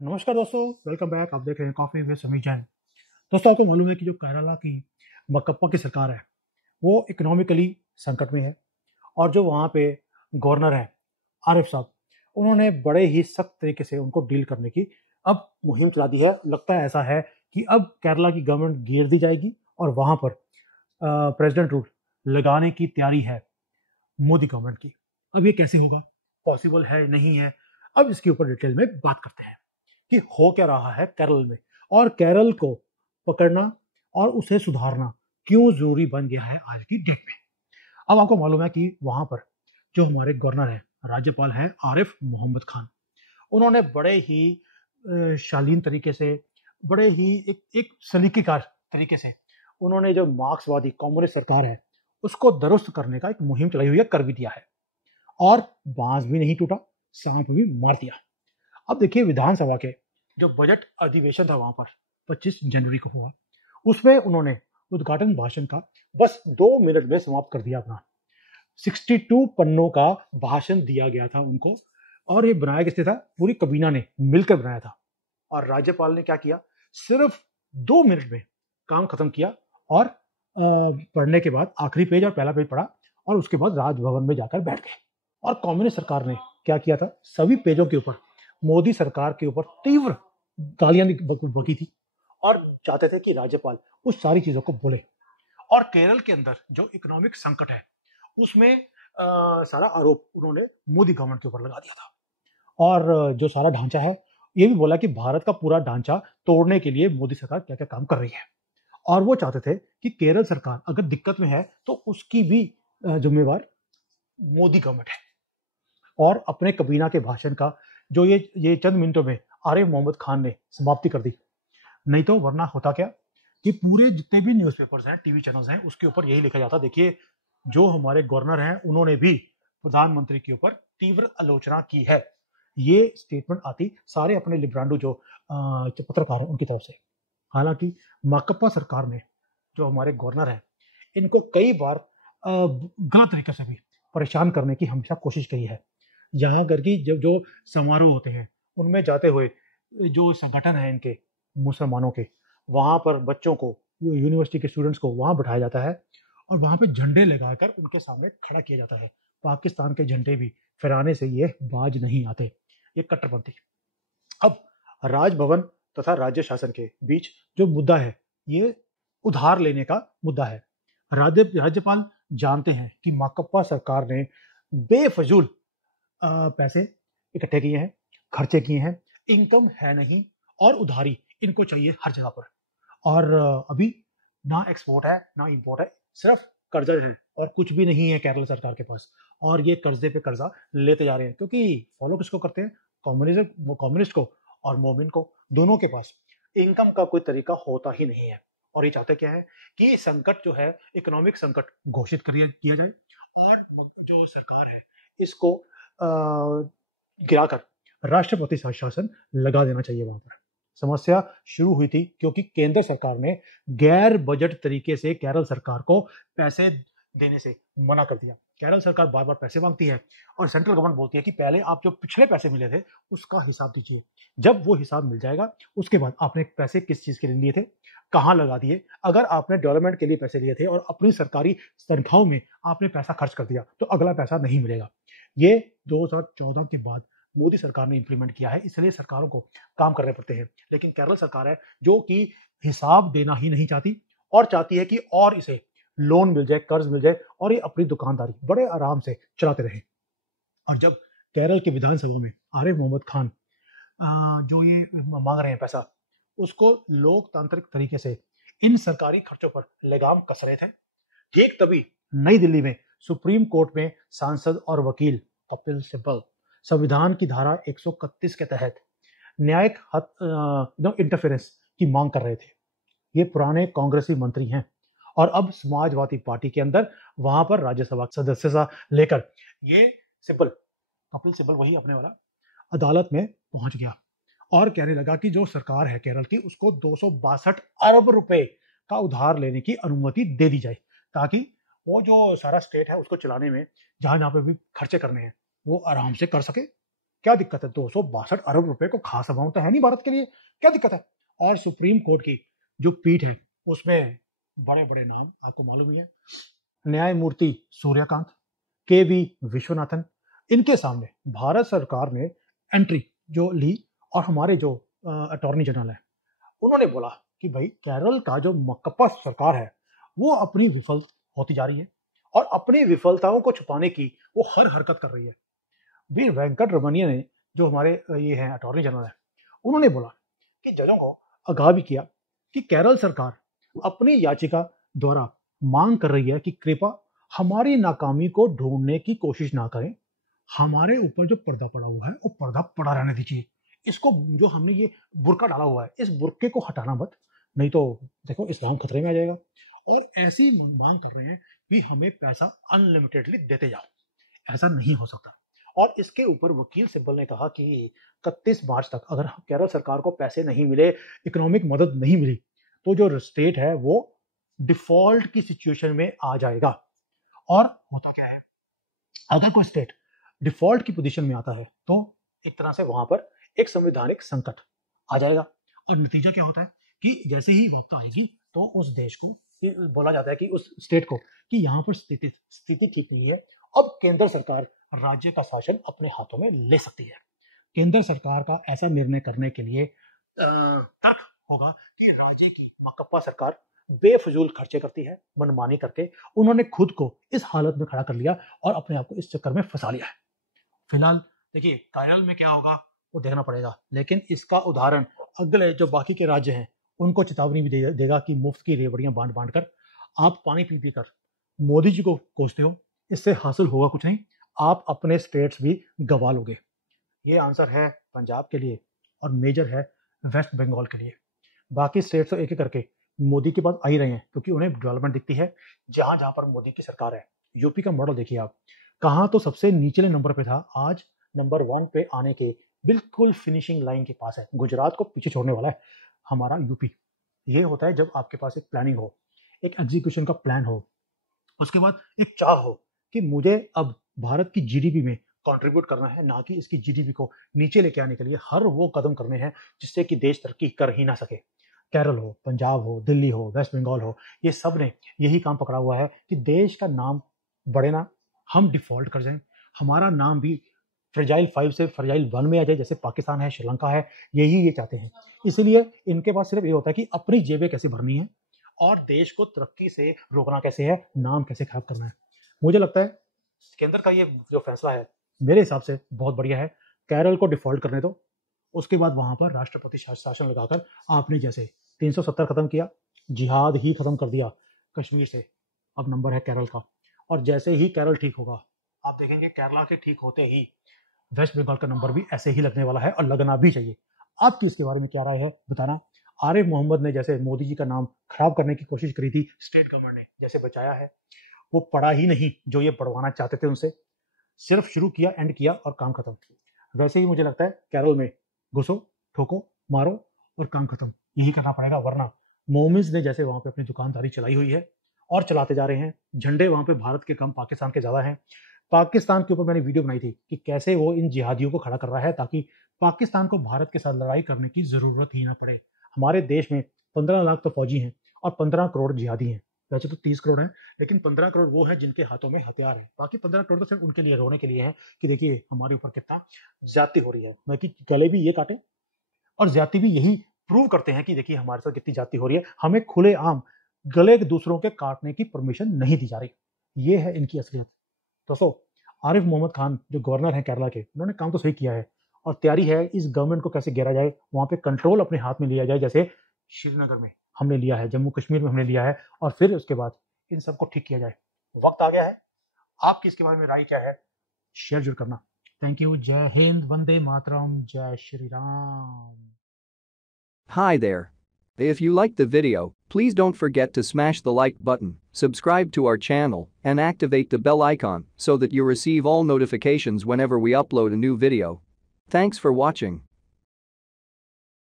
नमस्कार दोस्तों, welcome back. आप देख रहे हैं कॉफी विद समीर जैन। दोस्तों, आपको मालूम है कि जो केरला की मकप्पा की सरकार है वो इकोनॉमिकली संकट में है। और जो वहाँ पे गवर्नर है आरिफ साहब, उन्होंने बड़े ही सख्त तरीके से उनको डील करने की अब मुहिम चला दी है। लगता है ऐसा है कि अब केरला की गवर्नमेंट घेर दी जाएगी और वहाँ पर प्रेसिडेंट रूल लगाने की तैयारी है मोदी गवर्नमेंट की। अब ये कैसे होगा, पॉसिबल है नहीं है, अब इसके ऊपर डिटेल में बात करते हैं कि हो क्या रहा है केरल में, और केरल को पकड़ना और उसे सुधारना क्यों जरूरी बन गया है आज की डेट में। अब आपको मालूम है कि वहां पर जो हमारे गवर्नर है, राज्यपाल है आरिफ मोहम्मद खान, उन्होंने बड़े ही शालीन तरीके से, बड़े ही एक सलीकेकार तरीके से उन्होंने जो मार्क्सवादी कम्युनिस्ट सरकार है उसको दुरुस्त करने का एक मुहिम चलाई हुई है, कर भी दिया है। और बांस भी नहीं टूटा, सांप भी मार दिया। अब देखिए, विधानसभा के जो बजट अधिवेशन था वहां पर 25 जनवरी को हुआ, उसमें उन्होंने उद्घाटन भाषण का बस 2 मिनट में समाप्त कर दिया अपना। 62 पन्नों का भाषण दिया गया था उनको, और ये बनाया किसने था? पूरी कबीना ने मिलकर बनाया था। और राज्यपाल ने क्या किया, सिर्फ 2 मिनट में काम खत्म किया। और पढ़ने के बाद आखिरी पेज और पहला पेज पढ़ा और उसके बाद राजभवन में जाकर बैठ गए। और कम्युनिस्ट सरकार ने क्या किया था, सभी पेजों के ऊपर मोदी सरकार के ऊपर तीव्र गालियां बकी थी और चाहते थे कि राज्यपाल उस सारी चीजों को बोले। और केरल के अंदर जो इकोनॉमिक संकट है उसमें सारा आरोप उन्होंने मोदी गवर्नमेंट के ऊपर लगा दिया था। और जो सारा ढांचा है, ये भी बोला कि भारत का पूरा ढांचा तोड़ने के लिए मोदी सरकार क्या क्या काम कर रही है। और वो चाहते थे कि केरल सरकार अगर दिक्कत में है तो उसकी भी जिम्मेवार मोदी गवर्नमेंट है। और अपने कबीना के भाषण का जो ये चंद मिनटों में आरिफ मोहम्मद खान ने समाप्ति कर दी। नहीं तो वरना होता क्या कि पूरे जितने भी न्यूज़पेपर्स हैं, टीवी चैनल्स हैं, उसके ऊपर यही लिखा जाता, देखिए जो हमारे गवर्नर हैं उन्होंने भी प्रधानमंत्री के ऊपर तीव्र आलोचना की है। ये स्टेटमेंट आती सारे अपने लिब्रांडो जो पत्रकार हैं उनकी तरफ से। हालांकि माकप्पा सरकार ने, जो हमारे गवर्नर हैं, इनको कई बार गलत तरीके से भी परेशान करने की हमेशा कोशिश की है। यहाँ कर की जब जो समारोह होते हैं उनमें जाते हुए जो संगठन है इनके मुसलमानों के, वहाँ पर बच्चों को, यूनिवर्सिटी के स्टूडेंट्स को वहाँ बैठाया जाता है और वहाँ पे झंडे लगाकर उनके सामने खड़ा किया जाता है। पाकिस्तान के झंडे भी फहराने से ये बाज नहीं आते, ये कट्टरपंथी। अब राजभवन तथा राज्य शासन के बीच जो मुद्दा है ये उधार लेने का मुद्दा है। राज्यपाल जानते हैं कि माकप्पा सरकार ने बेफजूल पैसे इकट्ठे किए हैं, खर्चे किए हैं, इनकम है नहीं और उधारी इनको चाहिए हर जगह पर। और अभी ना एक्सपोर्ट है ना इंपोर्ट है, सिर्फ कर्जा है और कुछ भी नहीं है केरल सरकार के पास। और ये कर्जे पे कर्जा लेते जा रहे हैं क्योंकि फॉलो किसको करते हैं? कम्युनिस्ट को और मोमिन को, दोनों के पास इनकम का कोई तरीका होता ही नहीं है। और ये चाहते क्या है कि संकट जो है, इकोनॉमिक संकट घोषित किया जाए और जो सरकार है इसको गिराकर राष्ट्रपति शासन लगा देना चाहिए। वहां पर समस्या शुरू हुई थी क्योंकि केंद्र सरकार ने गैर बजट तरीके से केरल सरकार को पैसे देने से मना कर दिया। केरल सरकार बार बार पैसे मांगती है और सेंट्रल गवर्नमेंट बोलती है कि पहले आप जो पिछले पैसे मिले थे उसका हिसाब दीजिए। जब वो हिसाब मिल जाएगा उसके बाद आपने पैसे किस चीज के लिए लिए थे, कहाँ लगा दिए। अगर आपने डेवलपमेंट के लिए पैसे लिए थे और अपनी सरकारी तनख्वाहों में आपने पैसा खर्च कर दिया तो अगला पैसा नहीं मिलेगा। ये 2014 के बाद मोदी सरकार ने इंप्लीमेंट किया है, इसलिए सरकारों को काम करने पड़ते हैं। लेकिन केरल सरकार है जो कि हिसाब देना ही नहीं चाहती और चाहती है कि और इसे लोन मिल जाए, कर्ज मिल जाए और ये अपनी दुकानदारी बड़े आराम से चलाते रहे। और जब केरल के विधानसभा में आरिफ मोहम्मद खान जो ये मांग रहे हैं पैसा, उसको लोकतांत्रिक तरीके से इन सरकारी खर्चों पर लगाम कस रहे थे, ठीक तभी नई दिल्ली में सुप्रीम कोर्ट में सांसद और वकील कपिल सिब्बल संविधान की धारा 131 के तहत न्यायिक इंटरफेरेंस की मांग कर रहे थे। ये पुराने कांग्रेसी मंत्री हैं और अब समाजवादी पार्टी के अंदर वहां पर राज्यसभा सदस्यता लेकर ये कपिल सिब्बल वही अपने वाला अदालत में पहुंच गया और कहने लगा कि जो सरकार है केरल की उसको 262 अरब रुपए का उधार लेने की अनुमति दे दी जाए, ताकि वो जो सारा स्टेट है उसको चलाने में जहां जहां पे भी खर्चे करने हैं वो आराम से कर सके क्या दिक्कत है? 262 अरब रुपए को खास अमाउंट तो है नहीं भारत के लिए, क्या दिक्कत है? और सुप्रीम कोर्ट की जो पीठ है उसमें बड़े बड़े नाम आपको मालूम ही है, न्यायमूर्ति सूर्यकांत, के वी विश्वनाथन, इनके सामने भारत सरकार ने एंट्री जो ली और हमारे जो अटॉर्नी जनरल है उन्होंने बोला कि भाई केरल का जो मकप्पा सरकार है वो अपनी विफल होती जा रही है और अपनी विफलताओं को छुपाने की वो हर हरकत कर रही है। वी वेंकट रमनिया ने जो हमारे ये हैं अटॉर्नी जनरल है उन्होंने बोला कि जजों को आगाह भी किया कि केरल सरकार अपनी याचिका द्वारा मांग कर रही है कि कृपया हमारी नाकामी को ढूंढने की कोशिश ना करें, हमारे ऊपर जो पर्दा पड़ा हुआ है वो पर्दा पड़ा रहने दीजिए, इसको जो हमने ये बुर्का डाला हुआ है इस बुर्के को हटाना मत, नहीं तो देखो इस्लाम खतरे में आ जाएगा। और ऐसी मांग कर रहे हैं कि हमें पैसा अनलिमिटेडली देते जाओ, ऐसा नहीं हो सकता। और इसके ऊपर वकील सिब्बल ने कहा कि 31 मार्च तक अगर केरल सरकार को पैसे नहीं मिले, इकोनॉमिक मदद नहीं मिली, तो जो स्टेट है वो डिफॉल्ट की सिचुएशन में आ जाएगा। और होता क्या है, अगर कोई स्टेट डिफॉल्ट की पोजीशन में आता है तो एक तरह से वहां पर एक संवैधानिक संकट आ जाएगा। और नतीजा क्या होता है कि जैसे ही वक्त आएगी तो उस देश को बोला जाता है कि उस स्टेट को कि यहाँ पर स्थिति ठीक नहीं है, अब केंद्र सरकार राज्य का शासन अपने हाथों में ले सकती है। केंद्र सरकार का ऐसा निर्णय करने के लिए तर्क होगा कि राज्य की मकप्पा सरकार बेफजूल खर्चे करती है, मनमानी करके उन्होंने खुद को इस हालत में खड़ा कर लिया और अपने आप को इस चक्कर में फंसा लिया है। फिलहाल देखिए केरल में क्या होगा वो देखना पड़ेगा, लेकिन इसका उदाहरण अगले जो बाकी के राज्य हैं उनको चेतावनी भी देगा कि मुफ्त की रेवड़ियां बांट बांट कर आप पानी पी पी कर मोदी जी को कोसते हो, इससे हासिल होगा कुछ नहीं, आप अपने स्टेट्स भी गवा लोगे। ये आंसर है पंजाब के लिए और मेजर है वेस्ट बंगाल के लिए। बाकी स्टेट्स तो एक एक करके मोदी के पास आ ही रहे हैं क्योंकि उन्हें डेवलपमेंट दिखती है जहां जहां पर मोदी की सरकार है। यूपी का मॉडल देखिए आप, कहां तो सबसे निचले नंबर पे था, आज नंबर 1 पे आने के बिल्कुल फिनिशिंग लाइन के पास है। गुजरात को पीछे छोड़ने वाला है हमारा यूपी। ये होता है जब आपके पास एक प्लानिंग हो, एक एग्जीक्यूशन का प्लान हो, उसके बाद एक चाह हो कि मुझे अब भारत की जीडीपी में कंट्रीब्यूट करना है, ना कि इसकी जीडीपी को नीचे लेके आने के लिए हर वो कदम करने हैं जिससे कि देश तरक्की कर ही ना सके। केरल हो, पंजाब हो, दिल्ली हो, वेस्ट बंगाल हो, ये सब ने यही काम पकड़ा हुआ है कि देश का नाम बढ़े ना, हम डिफॉल्ट कर जाएं, हमारा नाम भी फ्रेजाइल 5 से फ्रेजाइल 1 में आ जाए जैसे पाकिस्तान है, श्रीलंका है, यही ये चाहते हैं। इसलिए इनके पास सिर्फ ये होता है कि अपनी जेबें कैसे भरनी है और देश को तरक्की से रोकना कैसे है, नाम कैसे खराब करना है। मुझे लगता है केंद्र का ये जो फैसला है मेरे हिसाब से बहुत बढ़िया है। केरल को डिफॉल्ट करने दो, उसके बाद वहां पर राष्ट्रपति शासन लगाकर आपने जैसे 370 खत्म किया, जिहाद ही खत्म कर दिया कश्मीर से, अब नंबर है केरल का। और जैसे ही केरल ठीक होगा आप देखेंगे केरला के ठीक होते ही वेस्ट बंगाल का नंबर भी ऐसे ही लगने वाला है और लगना भी चाहिए। आपकी इसके बारे में क्या राय है बताना। आरिफ मोहम्मद ने जैसे मोदी जी का नाम खराब करने की कोशिश करी थी, स्टेट गवर्नमेंट ने जैसे बचाया है, वो पढ़ा ही नहीं जो ये पढ़वाना चाहते थे उनसे, सिर्फ शुरू किया, एंड किया और काम खत्म। वैसे ही मुझे लगता है केरल में घुसो, ठोको, मारो और काम खत्म, यही करना पड़ेगा। वरना मोमिन्स ने जैसे वहां पे अपनी दुकानदारी चलाई हुई है और चलाते जा रहे हैं, झंडे वहां पे भारत के कम पाकिस्तान के ज्यादा हैं। पाकिस्तान के ऊपर मैंने वीडियो बनाई थी कि कैसे वो इन जिहादियों को खड़ा कर रहा है ताकि पाकिस्तान को भारत के साथ लड़ाई करने की जरूरत ही ना पड़े। हमारे देश में 15 लाख तो फौजी हैं और 15 करोड़ जिहादी हैं। वैसे तो 30 करोड़ हैं, लेकिन 15 करोड़ वो हैं जिनके हाथों में हथियार है, बाकी 15 करोड़ तो सिर्फ उनके लिए रोने के लिए है कि देखिए हमारे ऊपर कितना ज्यादती हो रही है। मैं कि गले भी ये काटे और ज्यादती भी यही प्रूव करते हैं कि देखिए हमारे साथ कितनी ज्यादती हो रही है, हमें खुलेआम गले दूसरों के काटने की परमिशन नहीं दी जा रही। ये है इनकी असलियत। दोस्तों आरिफ मोहम्मद खान जो गवर्नर है केरला के, उन्होंने काम तो सही किया है और तैयारी है इस गवर्नमेंट को कैसे गिरा जाए, वहां पे कंट्रोल अपने हाथ में लिया जाए जैसे श्रीनगर में हमने लिया है, जम्मू कश्मीर में हमने लिया है, और फिर उसके बाद इन सबको ठीक किया जाए। वक्त आ गया है। आपकी इसके बारे में राय क्या है, शेयर जरूर करना। Thank you. जय हिंद, वंदे मातरम, जय Shri Ram. Hi there. If you liked the video, please don't forget to smash the like button, subscribe to our channel, and activate the bell icon so that you receive all notifications whenever we upload a new video. Thanks for watching.